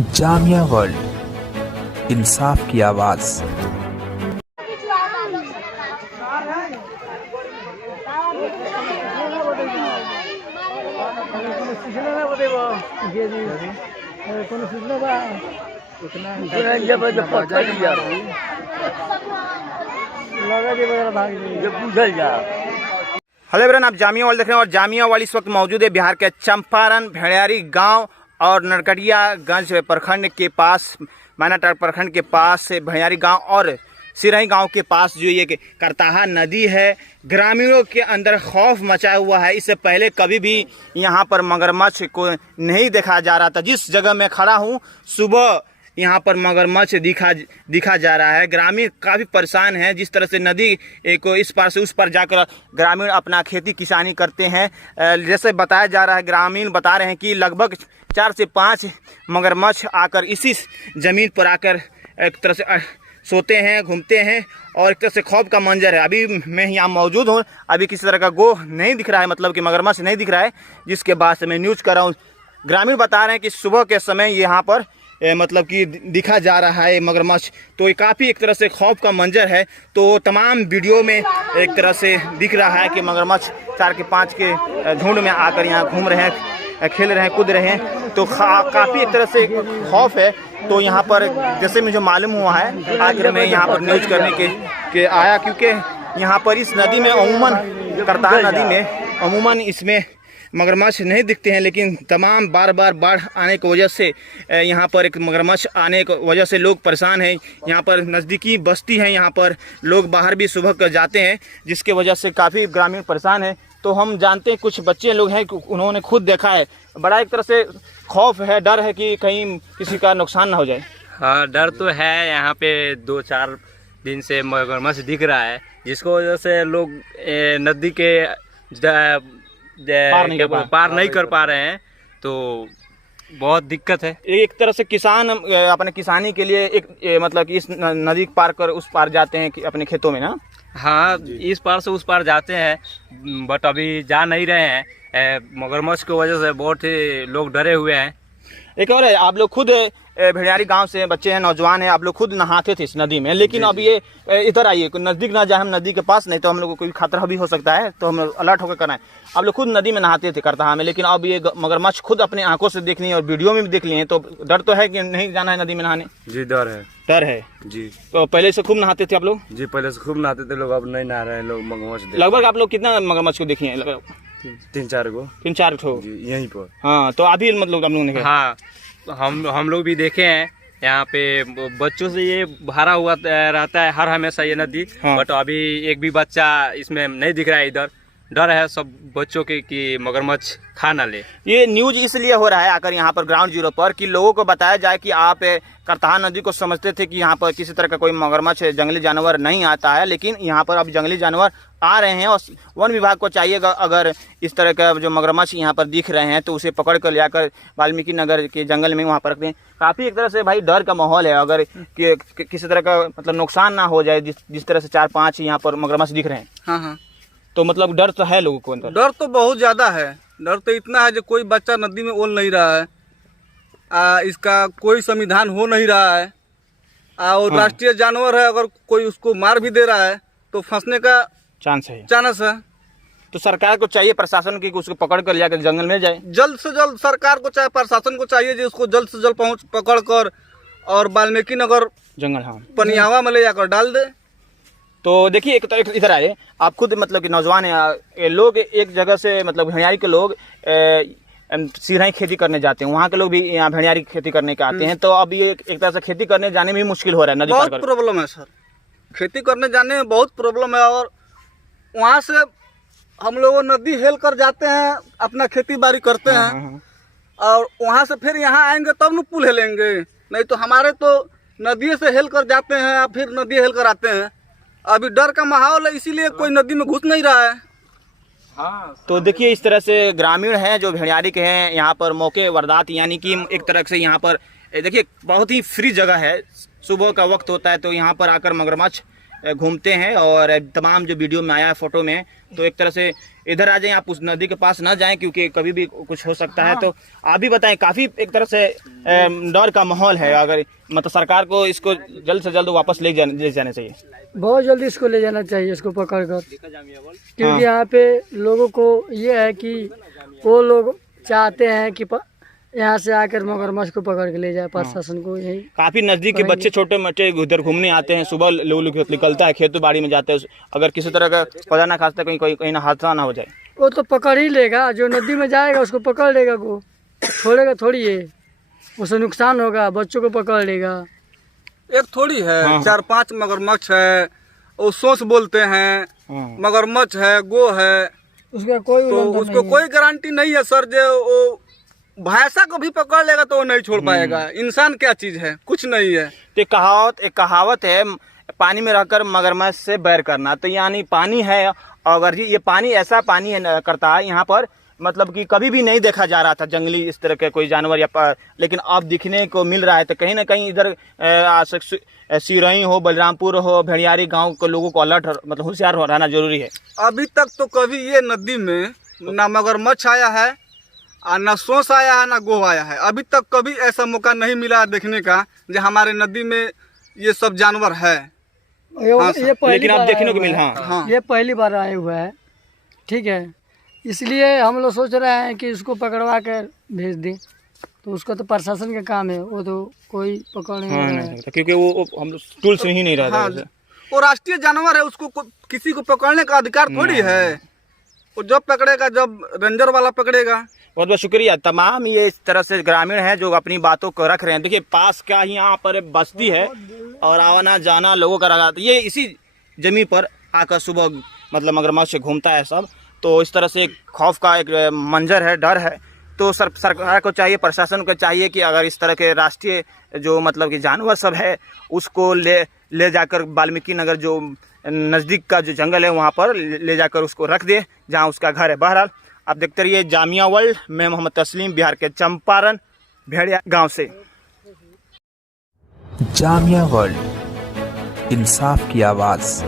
Jamia world, इंसाफ की आवाज़। Hello everyone, आप जामिया वर्ल्ड देख रहे हैं और जामिया वर्ल्ड इस वक्त मौजूद है बिहार के चंपारण भेड़ियारी गांव और नरकटियागंज प्रखंड के पास, मैनाटार प्रखंड के पास से भेड़ियारी गांव और सिरही गांव के पास जो ये करताहा नदी है। ग्रामीणों के अंदर खौफ मचाया हुआ है। इससे पहले कभी भी यहाँ पर मगरमच्छ को नहीं देखा जा रहा था। जिस जगह मैं खड़ा हूँ, सुबह यहाँ पर मगरमच्छ दिखा जा रहा है। ग्रामीण काफ़ी परेशान हैं। जिस तरह से नदी को इस पार से उस पार जाकर ग्रामीण अपना खेती किसानी करते हैं। जैसे बताया जा रहा है, ग्रामीण बता रहे हैं कि लगभग 4 से 5 मगरमच्छ आकर इसी ज़मीन पर आकर एक तरह से सोते हैं, घूमते हैं और एक तरह से खौफ का मंजर है। अभी मैं यहाँ मौजूद हूँ, अभी किसी तरह का गो नहीं दिख रहा है, मतलब कि मगरमच्छ नहीं दिख रहा है, जिसके बाद से मैं न्यूज़ कर रहा हूँ। ग्रामीण बता रहे हैं कि सुबह के समय यहाँ पर मतलब कि दिखा जा रहा है मगरमच्छ, तो ये काफ़ी एक तरह से खौफ का मंजर है। तो तमाम वीडियो में एक तरह से दिख रहा है कि मगरमच्छ 4 के 5 के झुंड में आकर यहाँ घूम रहे हैं, खेल रहे हैं, कूद रहे हैं। तो काफ़ी एक तरह से खौफ है। तो यहाँ पर जैसे मुझे मालूम हुआ है, आखिर मैं यहाँ पर न्यूज़ करने के आया, क्योंकि यहाँ पर इस नदी में अमूमन करताहा नदी में अमूमन इसमें मगरमच्छ नहीं दिखते हैं, लेकिन तमाम बार बाढ़ आने की वजह से यहाँ पर एक मगरमच्छ आने की वजह से लोग परेशान हैं। यहाँ पर नज़दीकी बस्ती है, यहाँ पर लोग बाहर भी सुबह कर जाते हैं, जिसके वजह से काफ़ी ग्रामीण परेशान हैं। तो हम जानते हैं, कुछ बच्चे लोग हैं, उन्होंने खुद देखा है। बड़ा एक तरह से खौफ है, डर है कि कहीं किसी का नुकसान ना हो जाए। हाँ, डर तो है। यहाँ पे 2-4 दिन से मगरमच्छ दिख रहा है, जिसको वजह से लोग नदी के पार नहीं कर पा रहे हैं। तो बहुत दिक्कत है। एक तरह से किसान अपने किसानी के लिए एक मतलब कि इस नदी पार कर उस पार जाते हैं कि अपने खेतों में ना। हाँ, इस पार से उस पार जाते हैं, बट अभी जा नहीं रहे हैं। मगरमच्छ की वजह से बहुत ही लोग डरे हुए हैं। एक और है, आप लोग खुद भेड़ियारी गांव से बच्चे हैं, नौजवान हैं, आप लोग खुद नहाते थे इस नदी में, लेकिन अब ये इधर आइए, नज़दीक ना जाए हम नदी के पास, नहीं तो हम लोग को कोई खतरा भी हो सकता है, तो हम अलर्ट होकर करना है। आप लोग खुद नदी में नहाते थे करताहा में, लेकिन अब ये मगरमच्छ खुद अपने आंखों से देख ली और वीडियो में भी देख लिए, तो डर तो है कि नहीं जाना है नदी में नहाने? जी, डर है। डर है जी। तो पहले से खूब नहाते थे आप लोग? जी, पहले से खूब नहाते थे लोग, अब नहीं नहा रहे हैं लोग। मगरमच्छ लगभग आप लोग कितना मगरमच्छ को देखे हैं? 3-4 को। 3-4 ठो यहीं पर। हाँ, तो अभी मतलब हम लोग ने हाँ, हम लोग भी देखे हैं। यहाँ पे बच्चों से ये भरा हुआ रहता है हर हमेशा ये नदी। हाँ। बट अभी एक भी बच्चा इसमें नहीं दिख रहा है। इधर डर है सब बच्चों के कि मगरमच्छ खा ना ले। ये न्यूज इसलिए हो रहा है आकर यहाँ पर ग्राउंड जीरो पर, कि लोगों को बताया जाए कि आप करताहा नदी को समझते थे कि यहाँ पर किसी तरह का कोई मगरमच्छ जंगली जानवर नहीं आता है, लेकिन यहाँ पर अब जंगली जानवर आ रहे हैं। और वन विभाग को चाहिएगा, अगर इस तरह का जो मगरमच्छ यहाँ पर दिख रहे हैं तो उसे पकड़ कर ले आकर वाल्मीकि नगर के जंगल में वहाँ पर रखते हैं। काफ़ी एक तरह से भाई डर का माहौल है, अगर किसी तरह का मतलब नुकसान ना हो जाए। जिस तरह से 4-5 यहाँ पर मगरमच्छ दिख रहे हैं। हाँ हाँ, तो मतलब डर तो है लोगों को अंदर। डर तो बहुत ज़्यादा है। डर तो इतना है जो कोई बच्चा नदी में ओल नहीं रहा है। इसका कोई संविधान हो नहीं रहा है। और हाँ। राष्ट्रीय जानवर है, अगर कोई उसको मार भी दे रहा है तो फंसने का चांस है। तो सरकार को चाहिए, प्रशासन की, उसको पकड़ कर ले जंगल में जाए। जल्द से जल्द सरकार को चाहे प्रशासन को चाहिए जो उसको जल्द से जल्द पकड़ कर और वाल्मीकि नगर जंगल, हाँ, पनियावा में ले जाकर डाल दे। तो देखिए, एक इधर आए, आप खुद मतलब कि नौजवान हैं, लोग एक जगह से मतलब भेड़ियारी के लोग सिरही खेती करने जाते हैं, वहाँ के लोग भी यहाँ भेड़ियारी खेती करने के आते हैं। तो अब ये एक तरह से खेती करने जाने में भी मुश्किल हो रहा है, नदी पार बहुत प्रॉब्लम है सर, खेती करने जाने में बहुत प्रॉब्लम है। और वहाँ से हम लोग नदी हेल कर जाते हैं, अपना खेती बाड़ी करते हैं, और वहाँ से फिर यहाँ आएंगे तब न पुल हेलेंगे, नहीं तो हमारे तो नदी से हेल कर जाते हैं, फिर नदी हेल कर आते हैं। अभी डर का माहौल है, इसीलिए कोई नदी में घुस नहीं रहा है। हाँ, तो देखिए, इस तरह से ग्रामीण हैं जो भेड़ियारी के हैं, यहाँ पर मौके वारदात, यानी कि एक तरह से यहाँ पर देखिए बहुत ही फ्री जगह है। सुबह का वक्त होता है तो यहाँ पर आकर मगरमच्छ घूमते हैं और तमाम जो वीडियो में आया है फोटो में, तो एक तरह से इधर आ जाएं, आप उस नदी के पास ना जाएं क्योंकि कभी भी कुछ हो सकता है। तो आप भी बताएं, काफी एक तरह से डर का माहौल है, अगर मतलब सरकार को इसको जल्द से जल्द वापस ले जाना चाहिए। बहुत जल्दी इसको ले जाना चाहिए, इसको पकड़ कर, क्योंकि यहाँ पे लोगों को ये है कि वो लोग चाहते हैं कि यहाँ से आकर मगरमच्छ को पकड़ के ले जाए, प्रशासन को यही। काफी नजदीक के बच्चे छोटे मोटे उधर घूमने आते हैं, सुबह लोग निकलता है, खेती बाड़ी में जाते हैं, अगर किसी तरह का खुदा ना खास्ता कहीं ना हादसा ना हो जाए, वो तो पकड़ ही लेगा, जो नदी में जाएगा उसको पकड़ लेगा, वो छोड़ेगा थोड़ी है, उसे नुकसान होगा, बच्चों को पकड़ लेगा। एक थोड़ी है, 4-5 मगरमच्छ है, वो सोच बोलते हैं, मगरमच्छ है, गो है, उसका कोई तो उसको कोई गारंटी नहीं है सर। जो वो भैंसा को भी पकड़ लेगा तो वो नहीं छोड़ पाएगा। इंसान क्या चीज है, कुछ नहीं है। तो एक कहावत है, पानी में रहकर मगरमच्छ से बैर करना, तो यानी पानी है, अगर ये पानी ऐसा पानी है करता है यहाँ पर, मतलब कि कभी भी नहीं देखा जा रहा था जंगली इस तरह के कोई जानवर लेकिन अब दिखने को मिल रहा है। तो कहीं ना कहीं इधर सिरई हो, बलरामपुर हो, भेड़ियारी गांव के लोगों को अलर्ट मतलब होशियार रहना जरूरी है। अभी तक तो कभी ये नदी में ना मगरमच्छ आया है और ना सोंस आया है, ना गोह आया है। अभी तक कभी ऐसा मौका नहीं मिला देखने का जो हमारे नदी में ये सब जानवर है। ये लेकिन अब देखने को मिला। हाँ, ये पहली बार आए हुआ है, ठीक है, इसलिए हम लोग सोच रहे हैं कि इसको पकड़वा कर भेज दें। तो उसका तो प्रशासन का काम है, वो तो कोई पकड़ नहीं रहा है, क्योंकि वो हम टूल्स ही नहीं रहता। वो राष्ट्रीय जानवर है, उसको किसी को पकड़ने का अधिकार थोड़ी है। वो जब पकड़ेगा, जब रेंजर वाला पकड़ेगा। बहुत बहुत शुक्रिया। तमाम ये इस तरह से ग्रामीण हैं जो अपनी बातों को रख रहे हैं। देखिए पास क्या ही यहाँ पर बस्ती है और आना जाना लोगों का रहा, ये इसी जमीन पर आकर सुबह मतलब मगरमच्छ घूमता है सब। तो इस तरह से एक खौफ का एक मंजर है, डर है। तो सरकार को चाहिए, प्रशासन को चाहिए कि अगर इस तरह के राष्ट्रीय जो मतलब कि जानवर सब है उसको ले जाकर वाल्मीकि नगर जो नज़दीक का जो जंगल है वहाँ पर ले जाकर उसको रख दे जहाँ उसका घर है। बहरहाल आप देखते रहिए जामिया वर्ल्ड। मैं मोहम्मद तस्लीम, बिहार के चंपारण भेड़िया गांव से। जामिया वर्ल्ड, इंसाफ की आवाज़।